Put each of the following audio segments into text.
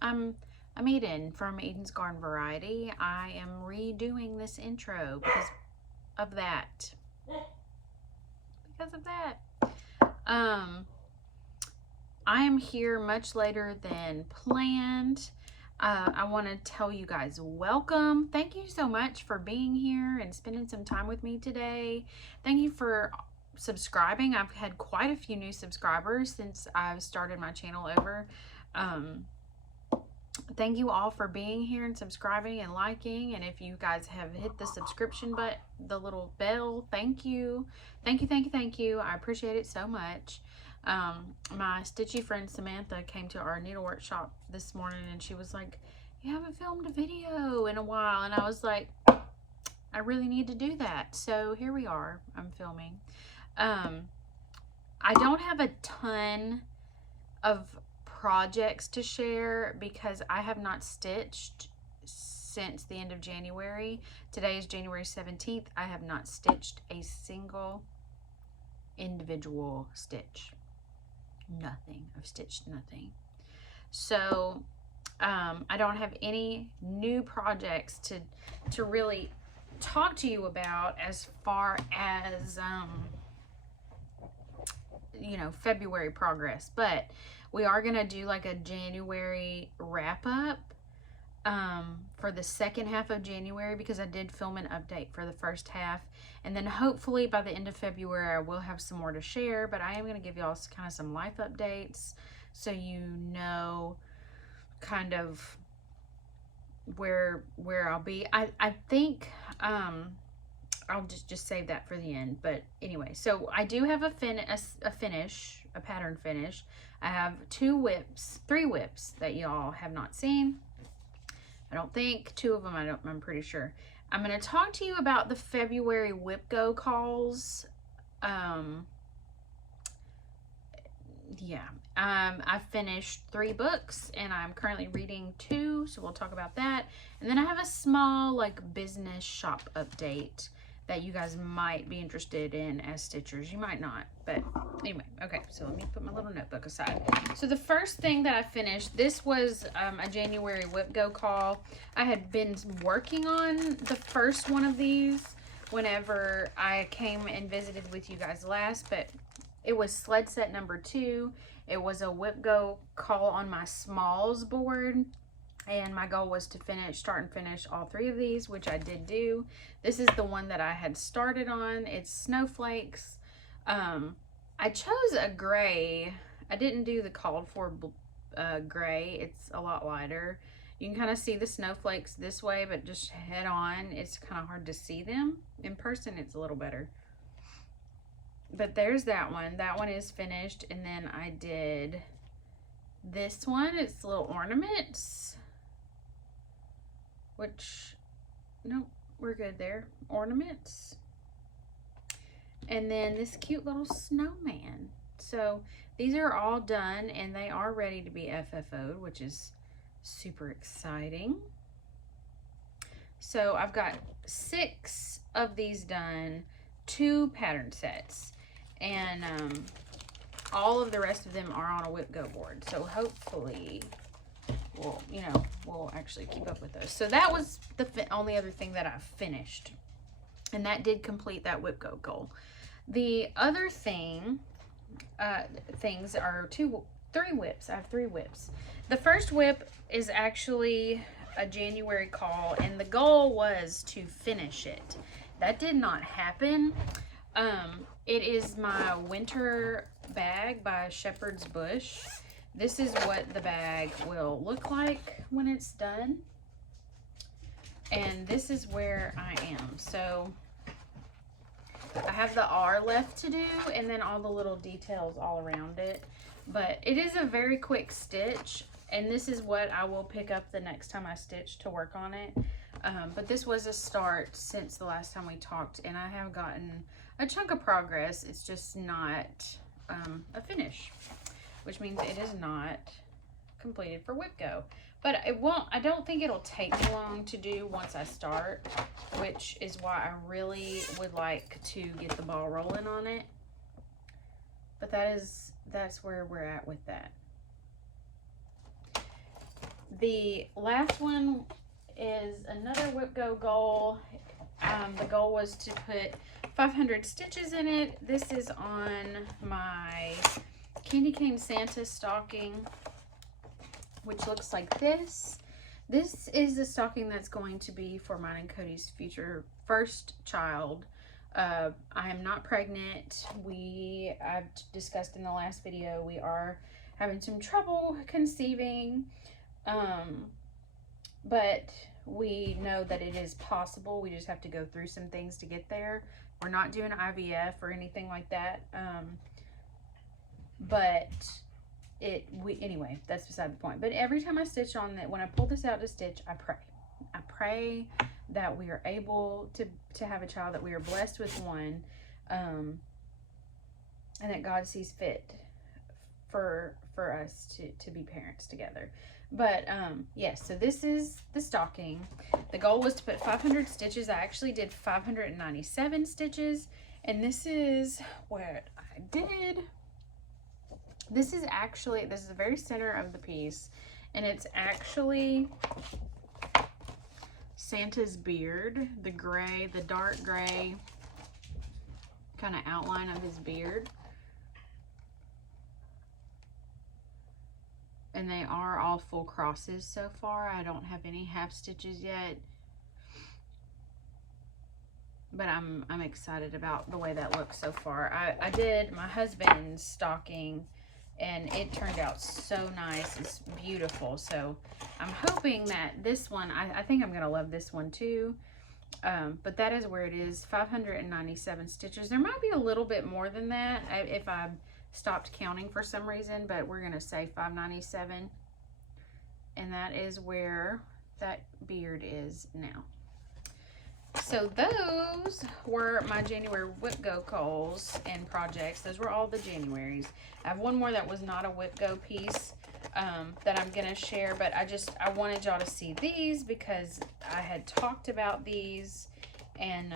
I'm Eden from Eden's Garden Variety. I am redoing this intro of that. Because of that. I am here much later than planned. I want to tell you guys welcome. Thank you so much for being here and spending some time with me today. Thank you for subscribing. I've had quite a few new subscribers since I've started my channel over. Thank you all for being here and subscribing and liking. And if you guys have hit the subscription button, the little bell, thank you. Thank you. I appreciate it so much. My stitchy friend Samantha came to our needle workshop this morning and she was like, you haven't filmed a video in a while. And I was like, I really need to do that. So here we are. I'm filming. I don't have a ton of projects to share because I have not stitched since the end of January. Today is January 17th. I have not stitched a single individual stitch. Nothing. I've stitched nothing. So I don't have any new projects to really talk to you about as far as February progress, but we are gonna do like a January wrap up for the second half of January because I did film an update for the first half, and then hopefully by the end of February I will have some more to share. But I am gonna give y'all kind of some life updates so you know kind of where I'll be. I think I'll just save that for the end. But anyway, so I do have a pattern finish. I have three whips that y'all have not seen. I don't think. Two of them I'm pretty sure. I'm going to talk to you about the February whip go calls. I finished 3 books and I'm currently reading 2, so we'll talk about that. And then I have a small like business shop update that you guys might be interested in as stitchers. You might not, but anyway. Okay, so let me put my little notebook aside. So the first thing that I finished, this was a January whip go call. I had been working on the first one of these whenever I came and visited with you guys last, but it was sled set number 2. It was a whip go call on my smalls board. And my goal was to start and finish all 3 of these, which I did do. This is the one that I had started on. It's snowflakes. I chose a gray. I didn't do the called for gray. It's a lot lighter. You can kind of see the snowflakes this way, but just head on, it's kind of hard to see them. In person, it's a little better. But there's that one. That one is finished. And then I did this one. It's little ornaments. Which, nope, we're good there. Ornaments. And then this cute little snowman. So these are all done and they are ready to be FFO'd, which is super exciting. So I've got 6 of these done, 2 pattern sets, and all of the rest of them are on a whip go board. So hopefully we'll actually keep up with those. So that was the only other thing that I finished, and that did complete that whip go goal. The other things are 3 whips. I have 3 whips. The first whip is actually a January call, and the goal was to finish it. That did not happen. It is my winter bag by Shepherd's Bush. This is what the bag will look like when it's done. And this is where I am. So I have the R left to do and then all the little details all around it. But it is a very quick stitch. And this is what I will pick up the next time I stitch to work on it. But this was a start since the last time we talked. And I have gotten a chunk of progress. It's just not a finish, which means it is not completed for whip go. But I don't think it'll take me long to do once I start, which is why I really would like to get the ball rolling on it. But that's where we're at with that. The last one is another Whip Go goal. The goal was to put 500 stitches in it. This is on my Candy Cane Santa stocking, which looks like this. This is the stocking that's going to be for mine and Cody's future first child. I am not pregnant. I've discussed in the last video, we are having some trouble conceiving, but we know that it is possible. We just have to go through some things to get there. We're not doing IVF or anything like that, but anyway, that's beside the point. But every time I stitch on that, when I pull this out to stitch, I pray that we are able to have a child, that we are blessed with one, and that God sees fit for us to be parents together. But yes, so this is the stocking. The goal was to put 500 stitches. I actually did 597 stitches, and this is what I did. This is the very center of the piece, and it's actually Santa's beard, the dark gray kind of outline of his beard. And they are all full crosses so far. I don't have any half stitches yet, but I'm excited about the way that looks so far. I did my husband's stocking, and it turned out so nice. It's beautiful. So I'm hoping that this one, I think I'm gonna love this one too. But that is where it is, 597 stitches. There might be a little bit more than that if I stopped counting for some reason, but we're gonna say 597, and that is where that beard is now. So those were my January Whip Go goals and projects. Those were all the Januaries. I have one more that was not a Whip Go piece that I'm gonna share, but I wanted y'all to see these because I had talked about these, and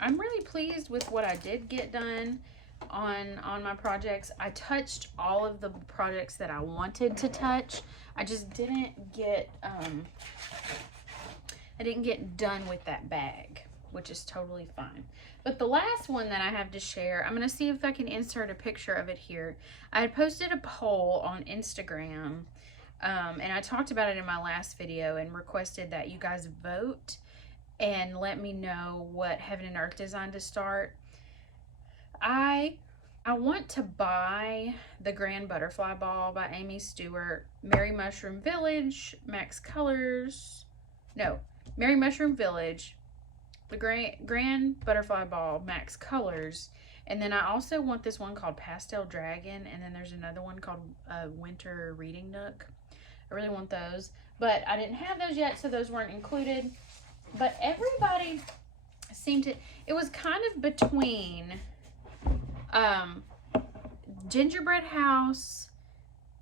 I'm really pleased with what I did get done on my projects. I touched all of the projects that I wanted to touch. I just didn't get I didn't get done with that bag, which is totally fine. But the last one that I have to share, I'm going to see if I can insert a picture of it here. I had posted a poll on Instagram, and I talked about it in my last video and requested that you guys vote and let me know what Heaven and Earth design to start. I want to buy the Grand Butterfly Ball by Amy Stewart, Merry Mushroom Village, Merry Mushroom Village, the Grand Butterfly Ball, Max Colors, and then I also want this one called Pastel Dragon, and then there's another one called Winter Reading Nook. I really want those, but I didn't have those yet, so those weren't included. But everybody seemed to, it was kind of between Gingerbread House,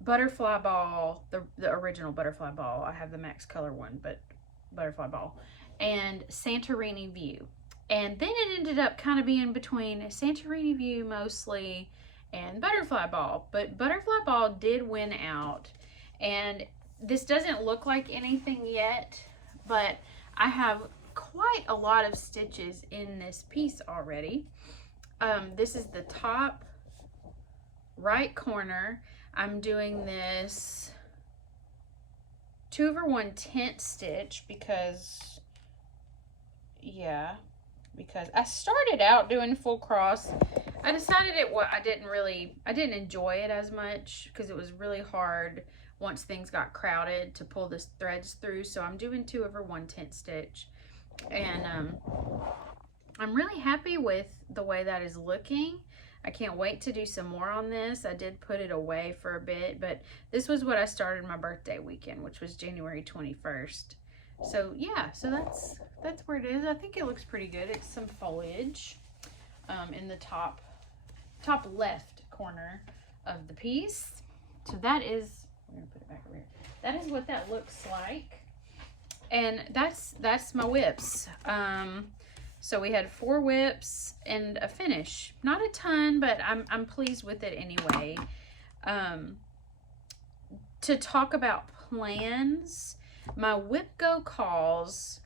Butterfly Ball, the original Butterfly Ball. I have the Max Color one, but Butterfly Ball, and Santorini View. And then it ended up kind of being between Santorini View mostly and Butterfly Ball. But Butterfly Ball did win out. And this doesn't look like anything yet, but I have quite a lot of stitches in this piece already. This is the top right corner. I'm doing this 2/1 tent stitch because I started out doing full cross. I decided I didn't enjoy it as much because it was really hard once things got crowded to pull the threads through. So I'm doing 2/1 tent stitch, and I'm really happy with the way that is looking. I can't wait to do some more on this. I did put it away for a bit, but this was what I started my birthday weekend, which was January 21st. So yeah, so that's where it is. I think it looks pretty good. It's some foliage in the top left corner of the piece. So that is, I'm gonna put it back over here. That is what that looks like. And that's my whips. So we had 4 whips and a finish. Not a ton, but I'm pleased with it anyway. To talk about plans. My Whip Go calls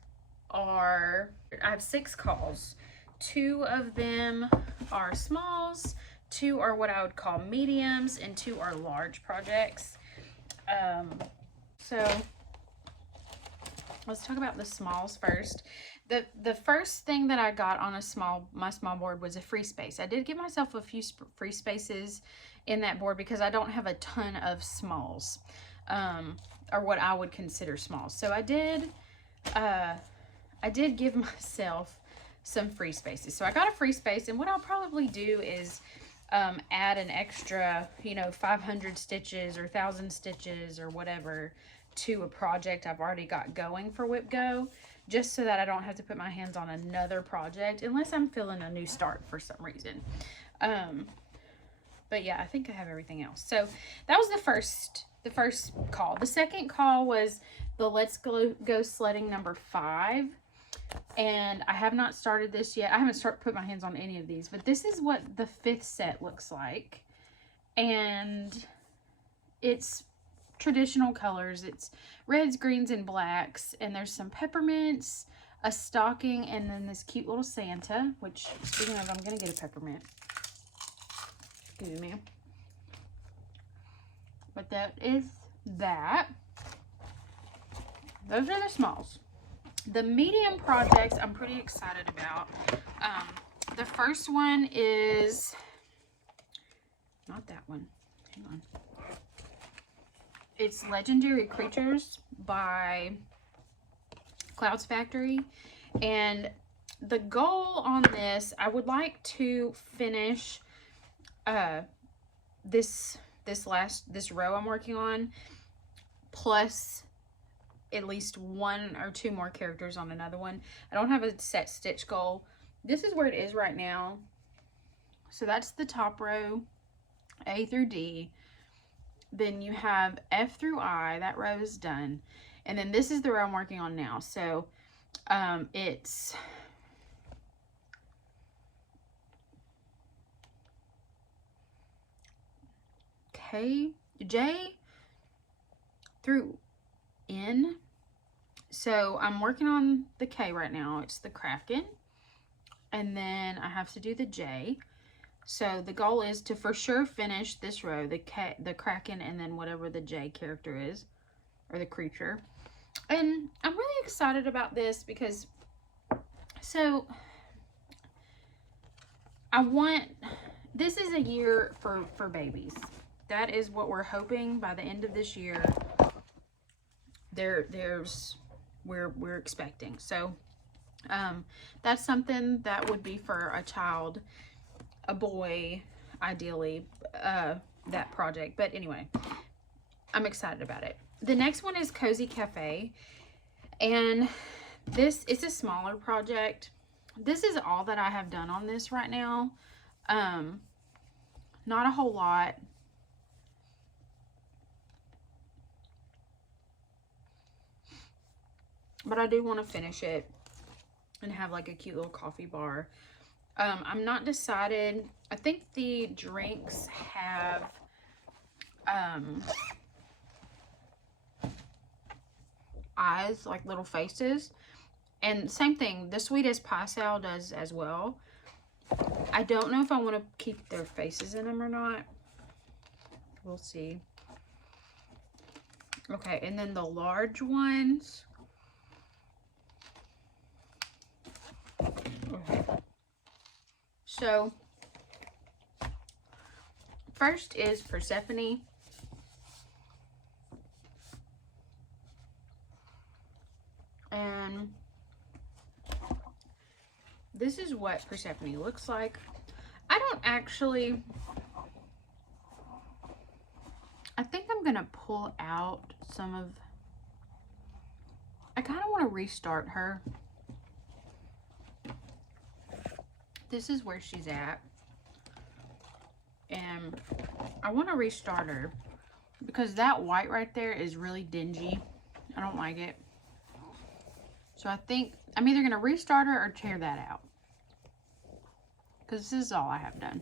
are, I have 6 calls. 2 of them are smalls, 2 are what I would call mediums, and 2 are large projects. So let's talk about the smalls first. The first thing that I got on my small board was a free space. I did give myself a few free spaces in that board because I don't have a ton of smalls, or what I would consider smalls. So I did give myself some free spaces. So I got a free space, and what I'll probably do is add an extra, 500 stitches or 1,000 stitches or whatever to a project I've already got going for Whip Go, just so that I don't have to put my hands on another project unless I'm feeling a new start for some reason. But yeah, I think I have everything else. So that was the first call. The second call was the Let's Go Sledding number 5. And I have not started this yet. I haven't put my hands on any of these, but this is what the 5th set looks like. And it's traditional colors. It's reds, greens, and blacks. And there's some peppermints, a stocking, and then this cute little Santa, which, speaking of, I'm going to get a peppermint. Excuse me. But that is that. Those are the smalls. The medium projects I'm pretty excited about. The first one is not that one. Hang on. It's Legendary Creatures by Clouds Factory. And the goal on this, I would like to finish this row I'm working on, plus at least 1 or 2 more characters on another one. I don't have a set stitch goal. This is where it is right now. So that's the top row, A through D. Then you have F through I. That row is done. And then this is the row I'm working on now. So it's J through N. So I'm working on the K right now. It's the Kraken. And then I have to do the J. So the goal is to for sure finish this row, the Kraken, and then whatever the J character is, or the creature. And I'm really excited about this because, so this is a year for babies. That is what we're hoping by the end of this year. We're expecting. So that's something that would be for a child, a boy, ideally, that project. But anyway, I'm excited about it. The next one is Cozy Cafe, and this is a smaller project. This is all that I have done on this right now. Not a whole lot. But I do want to finish it and have like a cute little coffee bar. I'm not decided. I think the drinks have eyes, like little faces. And same thing, the Sweetest Pie Sal does as well. I don't know if I want to keep their faces in them or not. We'll see. Okay, and then the large ones. Okay. So, first is Persephone. And this is what Persephone looks like. I think I'm going to pull out some of, I kind of want to restart her. This is where she's at. And I want to restart her because that white right there is really dingy. I don't like it. So I think I'm either going to restart her or tear that out, because this is all I have done.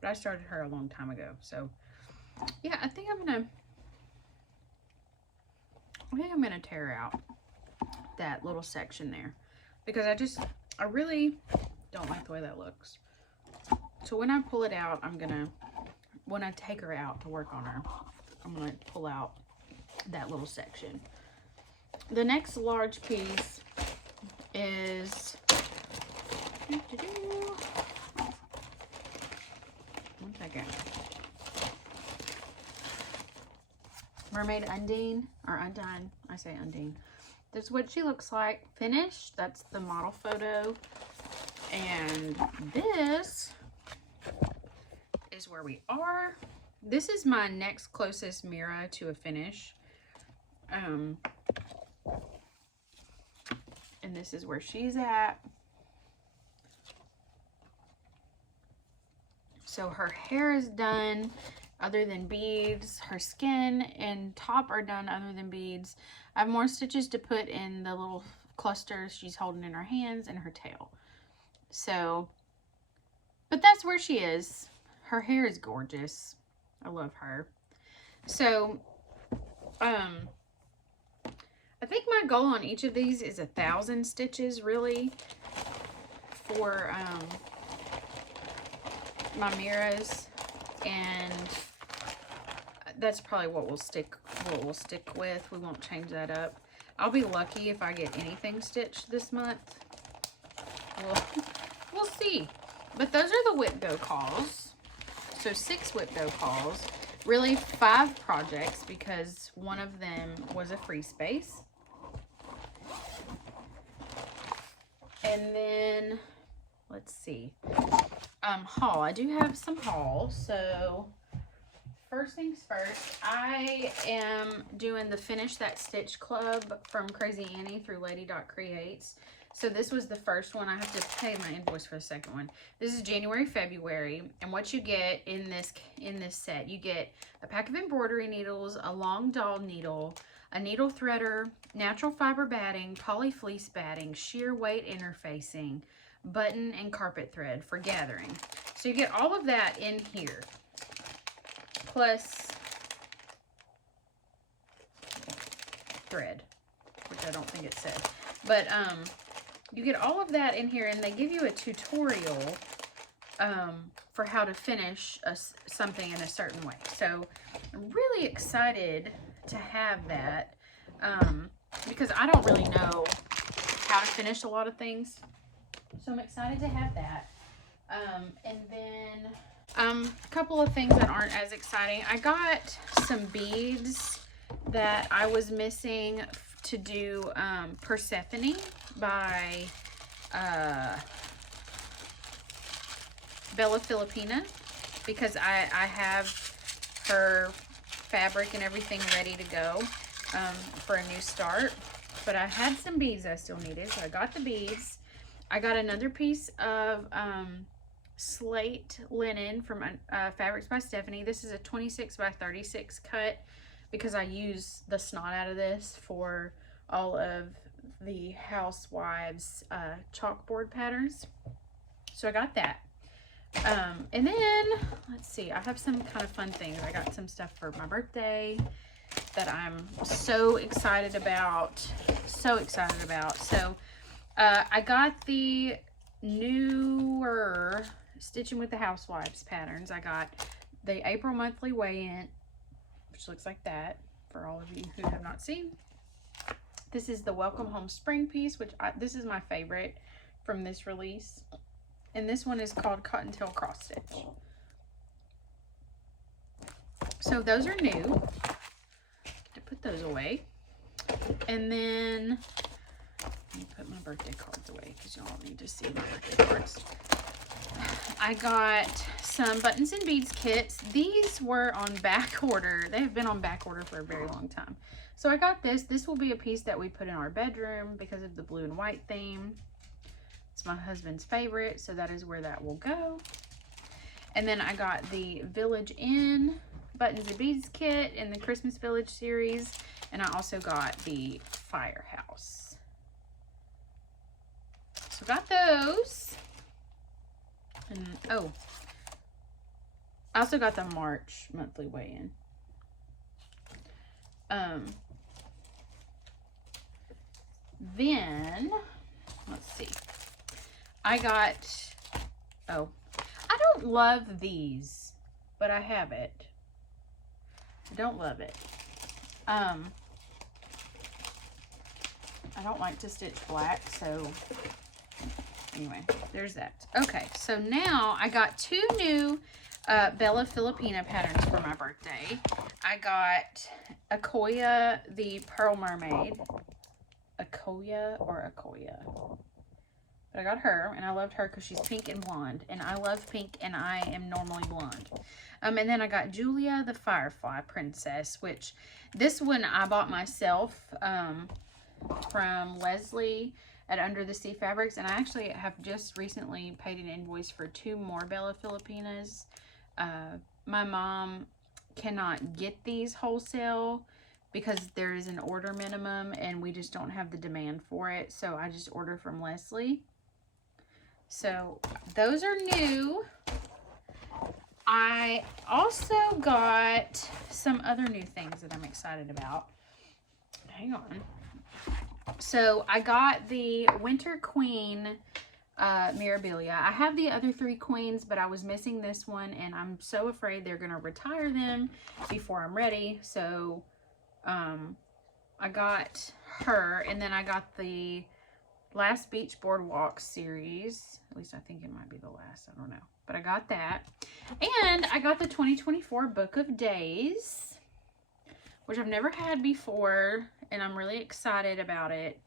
But I started her a long time ago. So yeah, I think I'm gonna tear out that little section there, because I really don't like the way that looks. So when I pull it out, when I take her out to work on her, I'm gonna pull out that little section. The next large piece is, one second, Mermaid Undine, or Undine, I say Undine. This is what she looks like finished. That's the model photo. And this is where we are. This is my next closest Mira to a finish. And this is where she's at. So her hair is done other than beads. Her skin and top are done other than beads. I have more stitches to put in the little clusters she's holding in her hands and her tail. So, but that's where she is. Her hair is gorgeous. I love her. So, I think my goal on each of these is 1,000 stitches, really, for my Miras, and that's probably what we'll stick with. We won't change that up. I'll be lucky if I get anything stitched this month. We'll see. But those are the whip go calls. So 6 whip go calls. Really 5 projects, because one of them was a free space. And then, let's see. Haul. I do have some haul. So first things first, I am doing the Finish That Stitch Club from Crazy Annie through Lady.Creates. So this was the first one. I have to pay my invoice for the second one. This is January, February, and what you get in this set, you get a pack of embroidery needles, a long doll needle, a needle threader, natural fiber batting, poly fleece batting, sheer weight interfacing, button, and carpet thread for gathering. So you get all of that in here, plus thread, which I don't think it said, but you get all of that in here, and they give you a tutorial for how to finish something in a certain way. So I'm really excited to have that because I don't really know how to finish a lot of things. So I'm excited to have that. And then a couple of things that aren't as exciting. I got some beads that I was missing to do Persephone by Bella Filipina, because I have her fabric and everything ready to go for a new start. But I had some beads I still needed, so I got the beads. I got another piece of slate linen from Fabrics by Stephanie. This is a 26 by 36 cut, because I use the snot out of this for all of the housewives chalkboard patterns. So I got that. And then, let's see, I have some kind of fun things. I got some stuff for my birthday that I'm so excited about. So, I got the newer Stitching with the Housewives patterns. I got the April monthly weigh-in, which looks like that for all of you who have not seen. This is the Welcome Home Spring piece, which this is my favorite from this release. And this one is called Cottontail Cross Stitch. So those are new. To put those away. And then let me put my birthday cards away, because y'all need to see my birthday cards. I got some buttons and beads kits. These were on back order. They have been on back order for a very long time. So I got this. This will be a piece that we put in our bedroom because of the blue and white theme. It's my husband's favorite, so that is where that will go. And then I got the Village Inn buttons and beads kit in the Christmas Village series. And I also got the Firehouse. So got those. And oh, I also got the March monthly weigh-in. Then, let's see. I got, oh, I don't love these, but I have it. I don't love it. I don't like to stitch black, so anyway, there's that. Okay, so now I got 2 new Bella Filipina patterns for my birthday. I got Akoya, the Pearl Mermaid. Akoya or Akoya. But I got her, and I loved her because she's pink and blonde. And I love pink, and I am normally blonde. And then I got Julia, the Firefly Princess, which this one I bought myself from Leslie at Under the Sea Fabrics. And I actually have just recently paid an invoice for 2 more Bella Filipinas. My mom cannot get these wholesale because there is an order minimum and we just don't have the demand for it. So I just order from Leslie. So those are new. I also got some other new things that I'm excited about. Hang on. So I got the Winter Queen Mirabilia. I have the other 3 queens, but I was missing this one, and I'm so afraid they're going to retire them before I'm ready. So I got her, and then I got the Last Beach Boardwalk series. At least I think it might be the last. I don't know. But I got that. And I got the 2024 Book of Days, which I've never had before, and I'm really excited about it.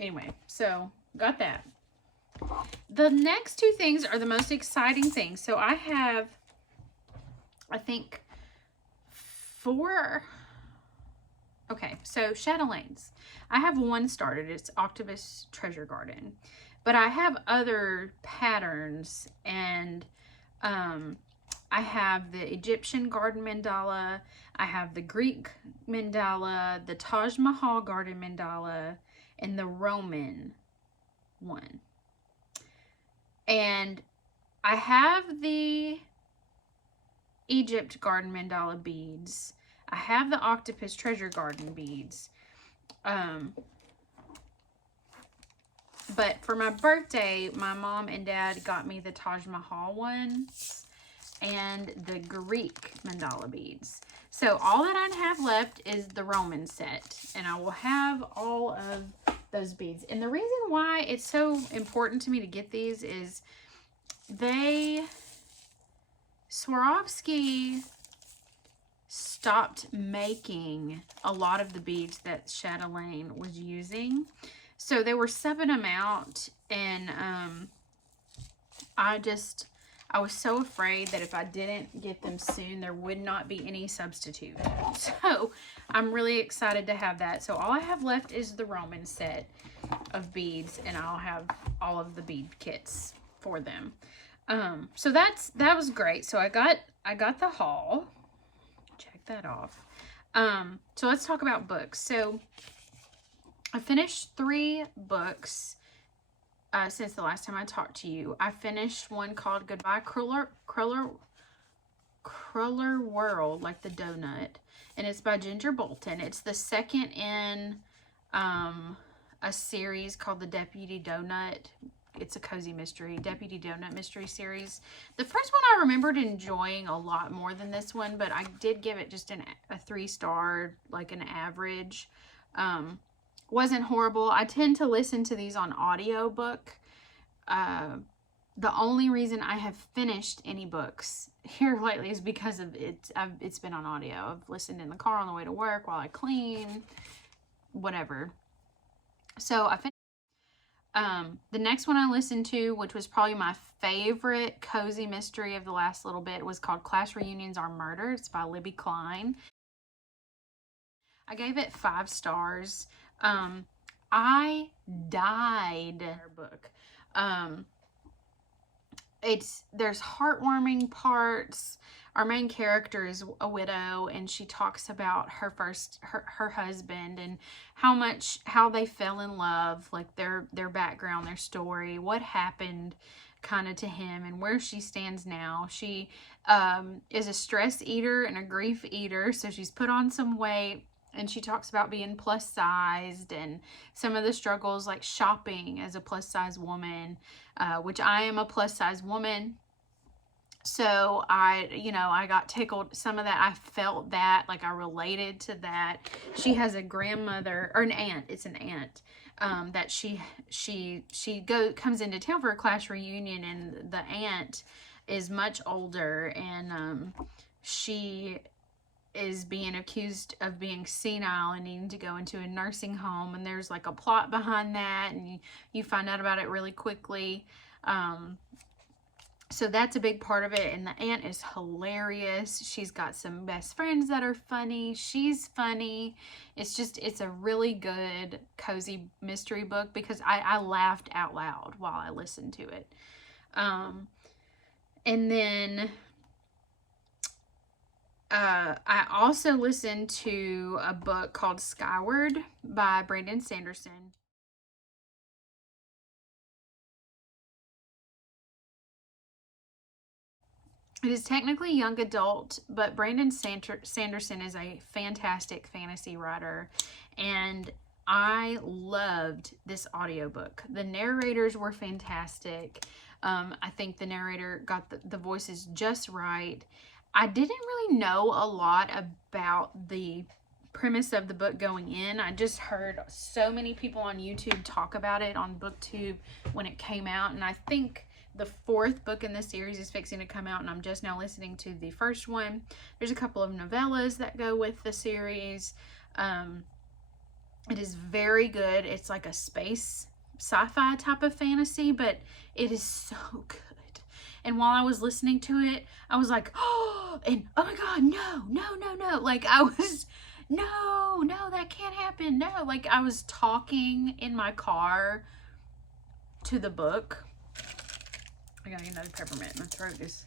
Anyway, so got that. The next 2 things are the most exciting things. So I have, I think, 4. Okay, so Chatelaines. I have 1 started. It's Octopus Treasure Garden. But I have other patterns, and I have the Egyptian Garden Mandala. I have the Greek Mandala, the Taj Mahal Garden Mandala, and the Roman one. And I have the Egypt Garden Mandala beads. I have the Octopus Treasure Garden beads. But for my birthday, my mom and dad got me the Taj Mahal ones and the Greek mandala beads. So all that I have left is the Roman set, and I will have all of those beads. And the reason why it's so important to me to get these is Swarovski stopped making a lot of the beads that Chatelaine was using. So they were subbing them out, and I was so afraid that if I didn't get them soon, there would not be any substitute. So I'm really excited to have that. So all I have left is the Roman set of beads, and I'll have all of the bead kits for them. So that was great. So I got the haul. Check that off. So let's talk about books. So I finished 3 books since the last time I talked to you. I finished one called Goodbye Cruller World, like the donut, and it's by Ginger Bolton. It's the second in a series called the Deputy Donut. It's a cozy mystery, Deputy Donut mystery series. The first one I remembered enjoying a lot more than this one, but I did give it just a 3-star, like an average. Wasn't horrible. I tend to listen to these on audiobook. The only reason I have finished any books here lately is because of it. It's been on audio. I've listened in the car on the way to work, while I clean, whatever. So I finished. The next one I listened to, which was probably my favorite cozy mystery of the last little bit, was called Class Reunions Are Murder. It's by Libby Klein. I gave it 5 stars. I died in her book. There's heartwarming parts. Our main character is a widow, and she talks about her husband and how they fell in love, like their background, their story, what happened kind of to him and where she stands now. She is a stress eater and a grief eater, so she's put on some weight, and she talks about being plus sized and some of the struggles like shopping as a plus size woman, which I am a plus size woman. So I got tickled. Some of that, I felt that, like I related to that. She has a grandmother, or an aunt. It's an aunt that she comes into town for a class reunion, and the aunt is much older, and she is being accused of being senile and needing to go into a nursing home, and there's like a plot behind that, and you find out about it really quickly. So that's a big part of it, and the aunt is hilarious. She's got some best friends that are funny. She's funny. It's a really good, cozy mystery book because I laughed out loud while I listened to it. And then I also listened to a book called Skyward by Brandon Sanderson. It is technically young adult, but Brandon Sanderson is a fantastic fantasy writer, and I loved this audiobook. The narrators were fantastic. I think the narrator got the voices just right. I didn't really know a lot about the premise of the book going in. I just heard so many people on YouTube talk about it on BookTube when it came out, and I think the 4th book in the series is fixing to come out, and I'm just now listening to the first one. There's a couple of novellas that go with the series. It is very good. It's like a space sci-fi type of fantasy, but it is so good. And while I was listening to it, I was like, oh, and oh my God, no. Like I was, no, that can't happen. No, like I was talking in my car to the book. I gotta get another peppermint. My throat is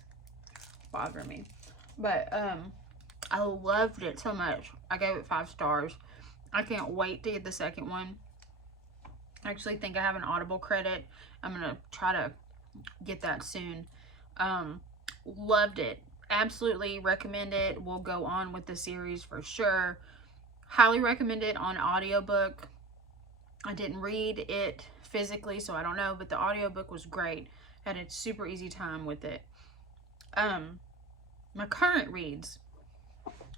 bothering me. But I loved it so much. I gave it 5 stars. I can't wait to get the second one. I actually think I have an Audible credit. I'm gonna try to get that soon. Loved it. Absolutely recommend it. We'll go on with the series for sure. Highly recommend it on audiobook. I didn't read it physically, so I don't know, but the audiobook was great. Had a super easy time with it. My current reads.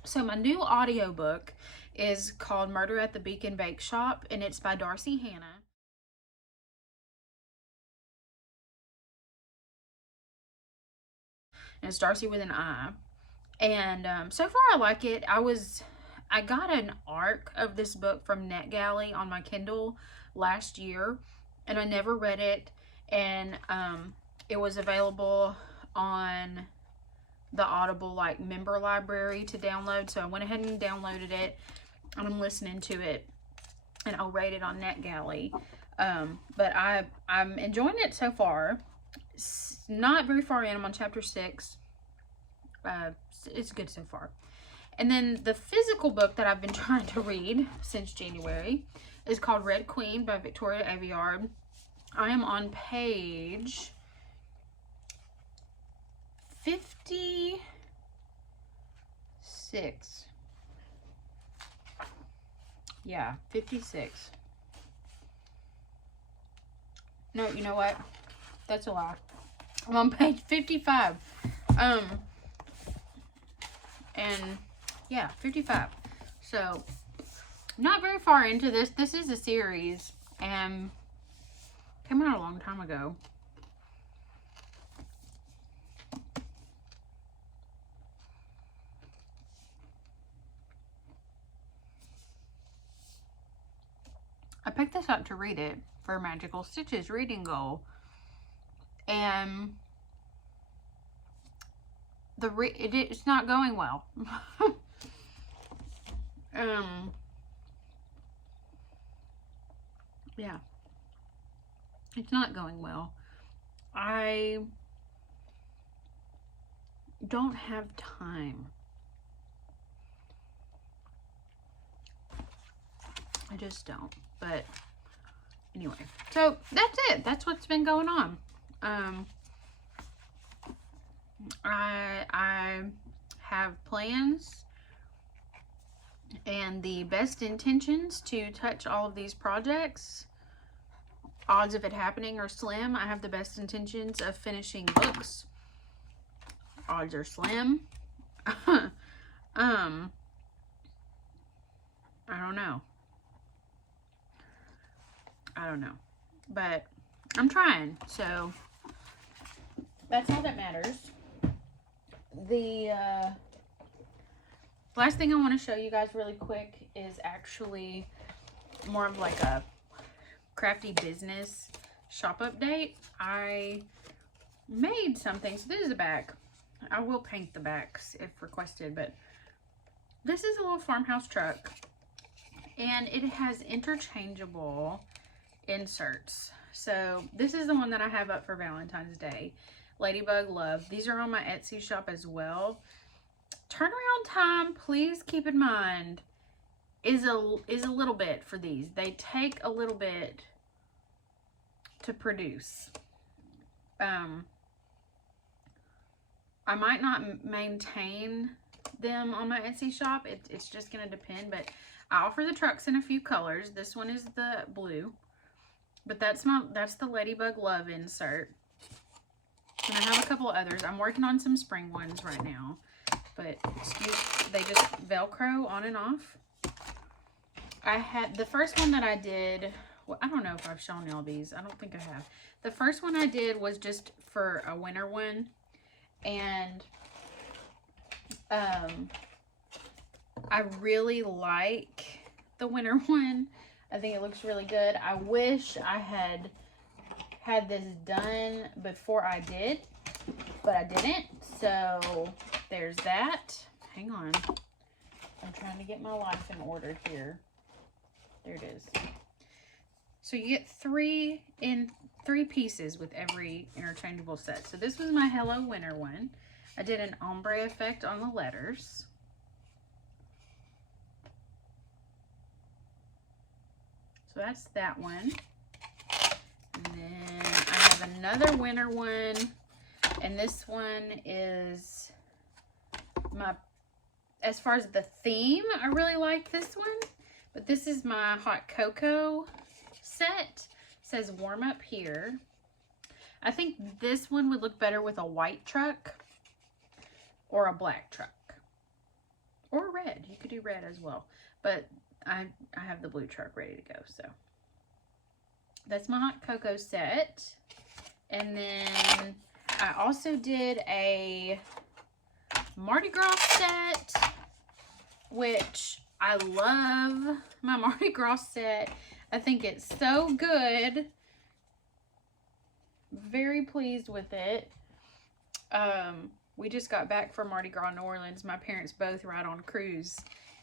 So my new audiobook is called Murder at the Beacon Bake Shop, and it's by Darcy Hannah. And it's Darcy with an I. And so far I like it. I got an ARC of this book from NetGalley on my Kindle last year, and I never read it. And it was available on the Audible like member library to download, so I went ahead and downloaded it, and I'm listening to it, and I'll rate it on NetGalley. But I'm enjoying it so far. It's not very far in. I'm on chapter 6. It's good so far. And then the physical book that I've been trying to read since January is called Red Queen by Victoria Aveyard. I am on page 56. Yeah, 56. No, you know what? That's a lie. I'm on page 55. And yeah, 55. So, not very far into this. This is a series, and came out a long time ago. I picked this up to read it for Magical Stitches reading goal, and it's not going well. Yeah, it's not going well. I don't have time. I just don't. But anyway, so that's it. That's what's been going on. I have plans and the best intentions to touch all of these projects. Odds of it happening are slim. I have the best intentions of finishing books. Odds are slim. I don't know. But I'm trying, so that's all that matters. The last thing I want to show you guys really quick is actually more of like a crafty business shop update. I made something. So this is a back. I will paint the backs if requested, but this is a little farmhouse truck, and it has interchangeable inserts. So this is the one that I have up for Valentine's Day. Ladybug Love. These are on my Etsy shop as well. Turnaround time, please keep in mind, is a little bit for these. They take a little bit to produce. I might not maintain them on my Etsy shop. It's just going to depend, but I offer the trucks in a few colors. This one is the blue, but that's the Ladybug Love insert. And I have a couple of others. I'm working on some spring ones right now, but they just Velcro on and off. I had the first one that I did. Well, I don't know if I've shown y'all these. I don't think I have. The first one I did was just for a winter one. And I really like the winter one. I think it looks really good. I wish I had this done before I did, but I didn't. So there's that. Hang on. I'm trying to get my life in order here. There it is. So you get three pieces with every interchangeable set. So this was my Hello Winter one. I did an ombre effect on the letters. So that's that one. And then I have another winter one. And this one is as far as the theme, I really like this one. But this is my hot cocoa set. Says warm up here. I think this one would look better with a white truck or a black truck or red. You could do red as well, but I have the blue truck ready to go. So that's my hot cocoa set. And then I also did a Mardi Gras set, which I love my Mardi Gras set. I think it's so good. Very pleased with it. We just got back from Mardi Gras New Orleans. My parents both ride on a cruise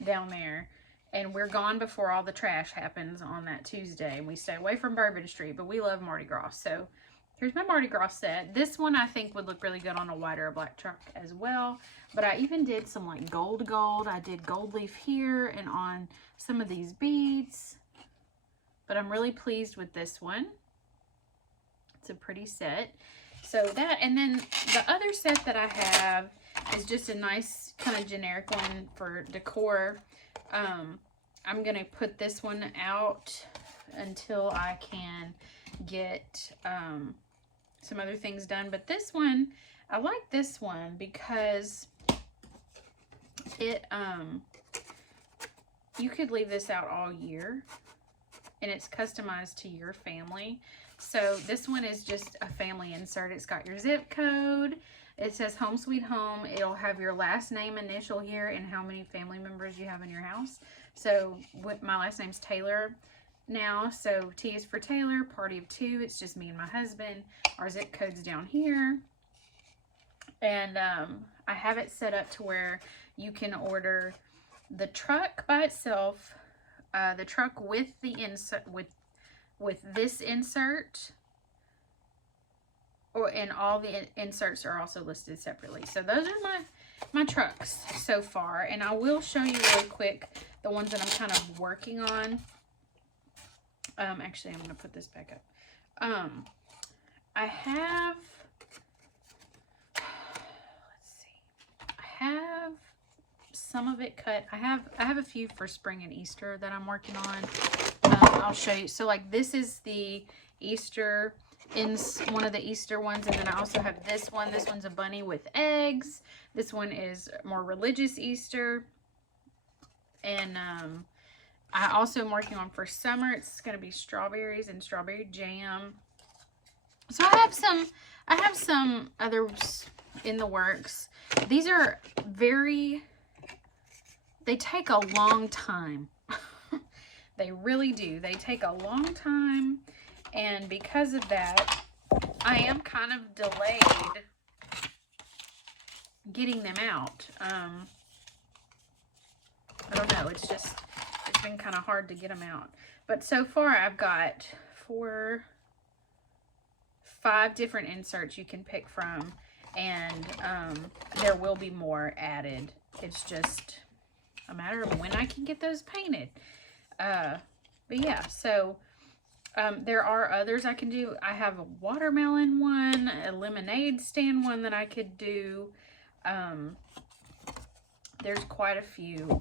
down there. And we're gone before all the trash happens on that Tuesday. And we stay away from Bourbon Street, but we love Mardi Gras. So here's my Mardi Gras set. This one I think would look really good on a white or a black truck as well. But I even did some like gold. I did gold leaf here and on some of these beads. But I'm really pleased with this one. It's a pretty set. So that, and then the other set that I have is just a nice kind of generic one for decor. I'm going to put this one out until I can get some other things done. But this one, I like this one because it, you could leave this out all year. And it's customized to your family. So this one is just a family insert. It's got your zip code. It says home sweet home. It'll have your last name initial here and how many family members you have in your house. So my last name's Taylor now. So T is for Taylor, party of 2. It's just me and my husband. Our zip code's down here. And I have it set up to where you can order the truck by itself, the truck with the insert, with this insert, and all the inserts are also listed separately. So those are my trucks so far, and I will show you really quick the ones that I'm kind of working on. Actually, I'm going to put this back up. I have, some of it cut. I have a few for spring and Easter that I'm working on. I'll show you. So like this is the Easter, in one of the Easter ones, and then I also have this one. This one's a bunny with eggs. This one is more religious Easter. And I also am working on for summer. It's going to be strawberries and strawberry jam. So I have some others in the works. These are they take a long time. They really do. They take a long time. And because of that, I am kind of delayed getting them out. I don't know. It's been kind of hard to get them out. But so far, I've got 5 different inserts you can pick from. And there will be more added. It's just a matter of when I can get those painted. But yeah, so there are others I can do. I have a watermelon one, a lemonade stand one that I could do. There's quite a few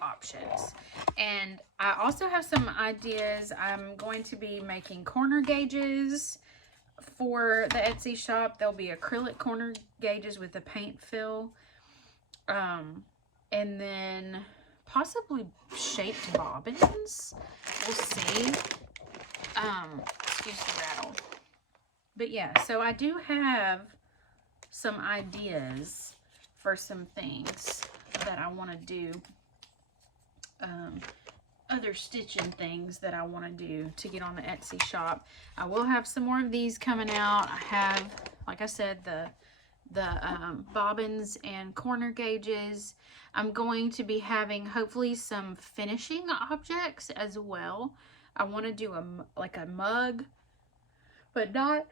options. And I also have some ideas. I'm going to be making corner gauges for the Etsy shop. There'll be acrylic corner gauges with a paint fill. And then possibly shaped bobbins. We'll see. Excuse the rattle. But yeah, so I do have some ideas for some things that I want to do. Other stitching things that I want to do to get on the Etsy shop. I will have some more of these coming out. I have, like I said, the bobbins and corner gauges. I'm going to be having hopefully some finishing objects as well. I want to do like a mug, but not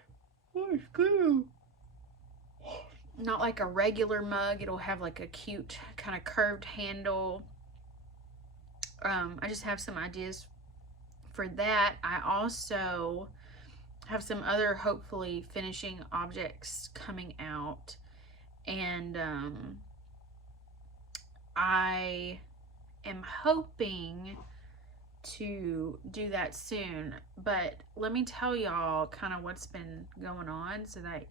like a regular mug. It'll have like a cute kind of curved handle. I just have some ideas for that. I also have some other hopefully finishing objects coming out, and I am hoping to do that soon. But let me tell y'all kind of what's been going on, so that,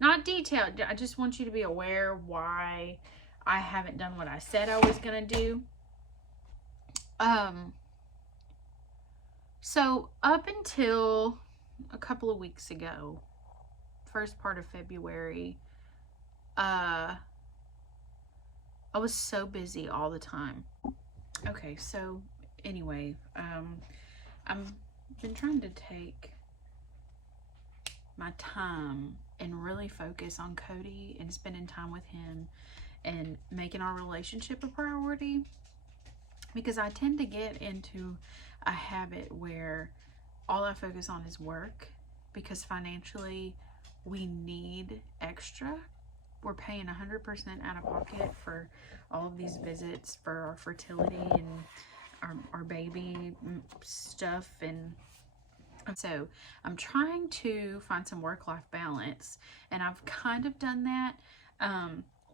not detailed, I just want you to be aware why I haven't done what I said I was gonna do. So up until a couple of weeks ago, first part of February, I was so busy all the time. Okay, so anyway, I've been trying to take my time and really focus on Cody and spending time with him and making our relationship a priority, because I tend to get into a habit where all I focus on is work, because financially we need extra. We're paying 100% out of pocket for all of these visits for our fertility and our baby stuff, and so I'm trying to find some work-life balance, and I've kind of done that.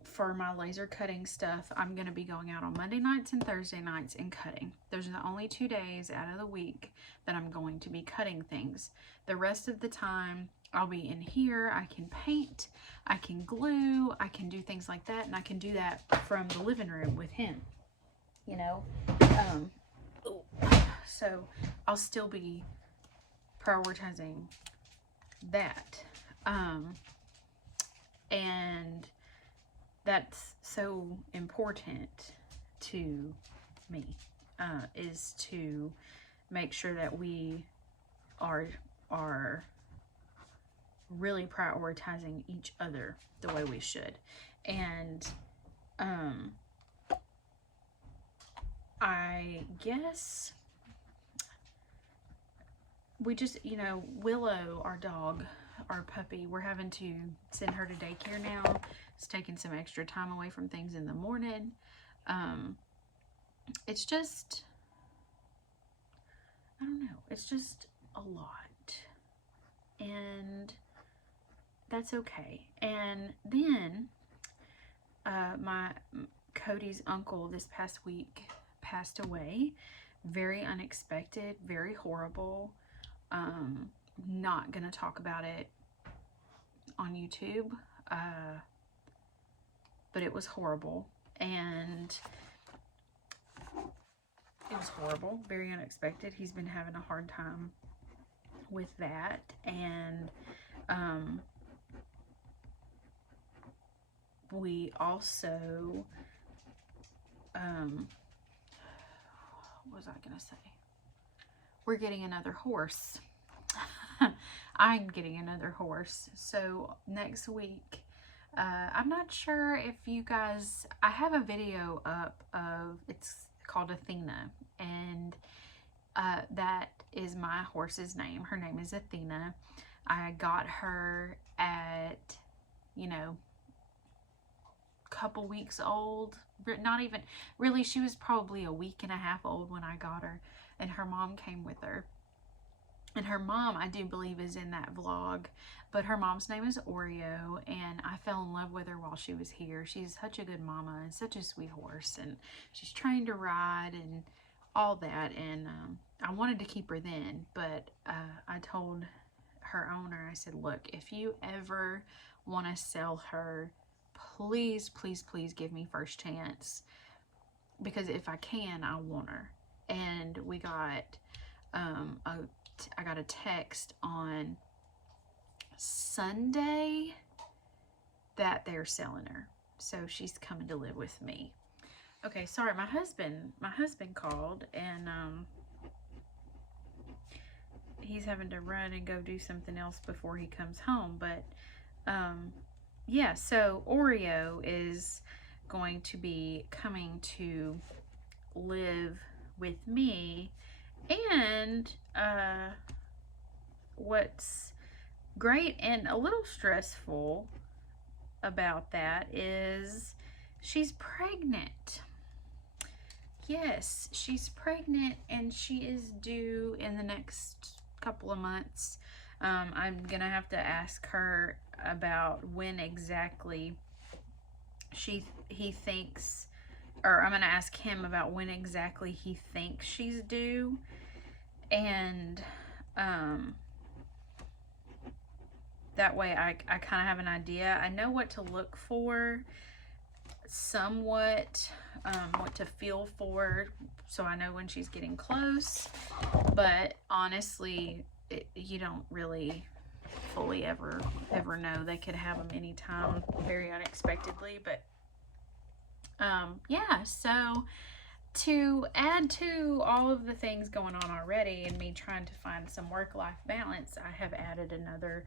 For my laser cutting stuff, I'm going to be going out on Monday nights and Thursday nights and cutting. Those are the only 2 days out of the week that I'm going to be cutting things. The rest of the time, I'll be in here. I can paint, I can glue, I can do things like that, and I can do that from the living room with him, you know. So I'll still be prioritizing that. And that's so important to me, is to make sure that we are really prioritizing each other the way we should. And I guess we just, you know, Willow, our dog, our puppy, we're having to send her to daycare now. It's taking some extra time away from things in the morning. It's just, I don't know, it's just a lot, and that's okay. And then my Cody's uncle this past week passed away. Very unexpected, very horrible. Not gonna talk about it on YouTube, but it was horrible, and it was horrible, very unexpected. He's been having a hard time with that, and we also, what was I gonna say? We're getting another horse. I'm getting another horse. So next week, I'm not sure if you guys, I have a video up of, it's called Athena, and that is my horse's name. Her name is Athena. I got her at, you know, couple weeks old, not even really, she was probably a week and a half old when I got her, and her mom came with her. And her mom, I do believe, is in that vlog, but her mom's name is Oreo, and I fell in love with her while she was here. She's such a good mama and such a sweet horse, and she's trained to ride and all that, and I wanted to keep her then, but I told her owner, I said, look, if you ever want to sell her, please, please, please give me first chance, because if I can, I want her. And we got I got a text on Sunday that they're selling her, so she's coming to live with me. Okay, sorry, my husband called, and he's having to run and go do something else before he comes home, but yeah, so Oreo is going to be coming to live with me, and what's great and a little stressful about that is she's pregnant. Yes, she's pregnant, and she is due in the next couple of months. I'm gonna have to ask her about when exactly he thinks, or I'm gonna ask him about when exactly he thinks she's due, and that way I kind of have an idea. I know what to look for somewhat, what to feel for, so I know when she's getting close, but honestly, you don't really fully ever know. They could have them anytime, very unexpectedly, but yeah, so to add to all of the things going on already and me trying to find some work-life balance, I have added another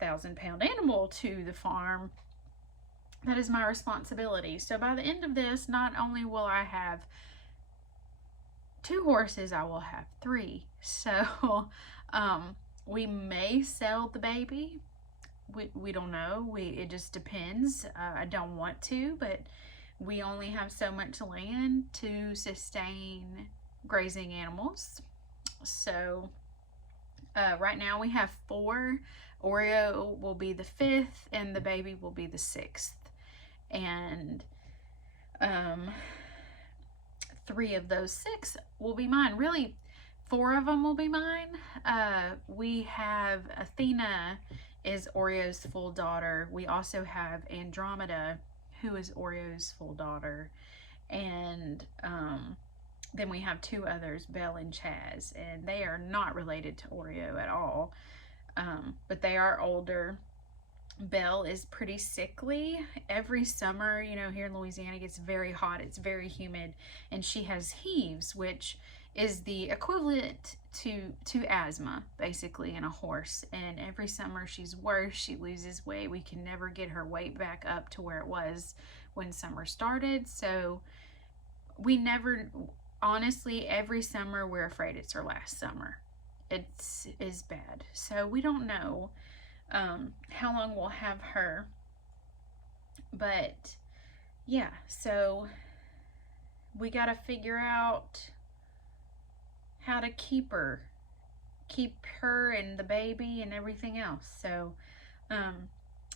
1,000-pound animal to the farm. That is my responsibility. So by the end of this, not only will I have 2 horses, I will have 3. So we may sell the baby. We don't know. It just depends. I don't want to, but we only have so much land to sustain grazing animals. So right now we have 4. Oreo will be the 5th, and the baby will be the 6th. And 3 of those 6 will be mine. Really, 4 of them will be mine. We have Athena is Oreo's full daughter. We also have Andromeda, who is Oreo's full daughter. And then we have 2 others, Belle and Chaz, and they are not related to Oreo at all. But they are older. Belle is pretty sickly. Every summer, you know, here in Louisiana, it gets very hot. It's very humid, and she has heaves, which is the equivalent to asthma, basically, in a horse. And every summer she's worse. She loses weight. We can never get her weight back up to where it was when summer started. So we never, honestly, every summer we're afraid it's her last summer. It is bad. So we don't know how long we'll have her, but yeah, so we got to figure out how to keep her and the baby and everything else. So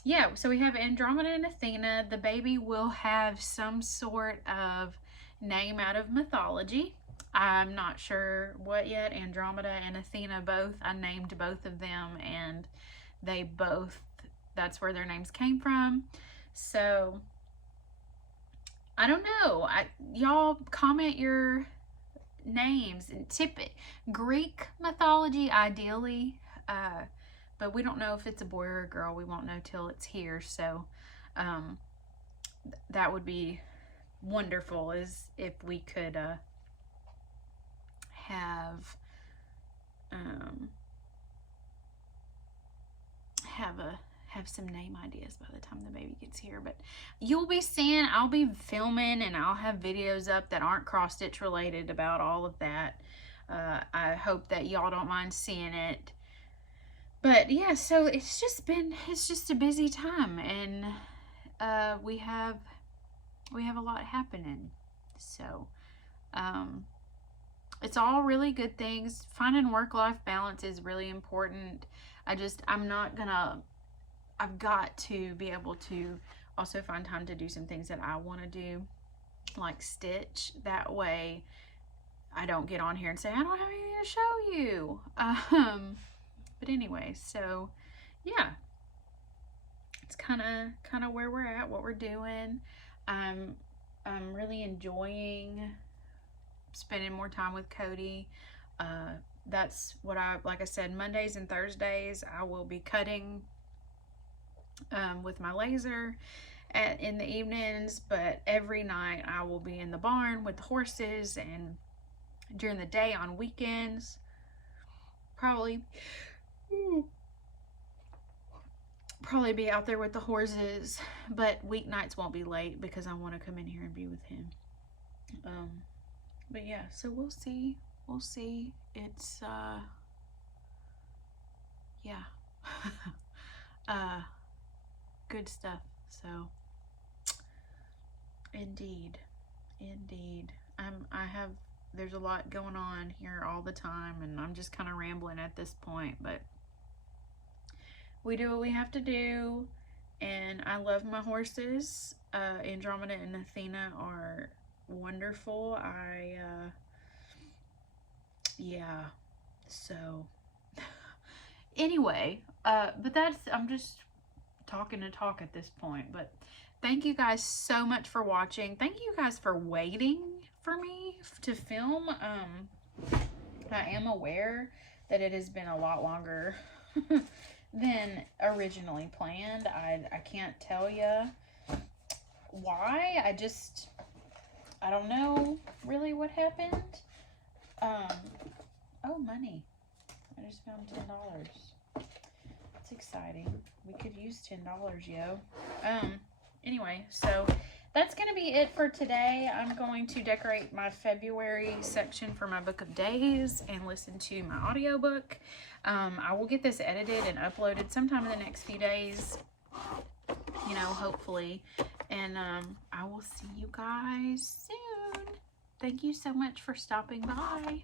yeah, so we have Andromeda and Athena. The baby will have some sort of name out of mythology. I'm not sure what yet. Andromeda and Athena both. I named both of them, and they both, that's where their names came from. So I don't know. Y'all comment your names and Greek mythology ideally, but we don't know if it's a boy or a girl. We won't know till it's here. So that would be wonderful, is if we could have some name ideas by the time the baby gets here. But you'll be seeing, I'll be filming and I'll have videos up that aren't cross stitch related about all of that. I hope that y'all don't mind seeing it. But yeah, so it's just a busy time, and we have a lot happening. So it's all really good things. Finding work-life balance is really important. I've got to be able to also find time to do some things that I want to do, like stitch. That way I don't get on here and say, I don't have anything to show you. But anyway, so yeah, it's kind of where we're at, what we're doing. I'm really enjoying spending more time with Cody. That's what like I said, Mondays and Thursdays I will be cutting with my laser in the evenings, but every night I will be in the barn with the horses, and during the day on weekends probably be out there with the horses, but weeknights won't be late because I want to come in here and be with him. But yeah, so we'll see. It's yeah. Good stuff. So indeed there's a lot going on here all the time, and I'm just kind of rambling at this point, but we do what we have to do, and I love my horses. Andromeda and Athena are wonderful. Yeah, so anyway, but I'm just talking to talk at this point. But thank you guys so much for watching. Thank you guys for waiting for me to film. I am aware that it has been a lot longer than originally planned. I can't tell you why. I don't know really what happened. Oh, money. I just found $10. That's exciting. We could use $10, yo. Anyway, so that's going to be it for today. I'm going to decorate my February section for my book of days and listen to my audiobook. I will get this edited and uploaded sometime in the next few days, you know, hopefully. And I will see you guys soon. Thank you so much for stopping by.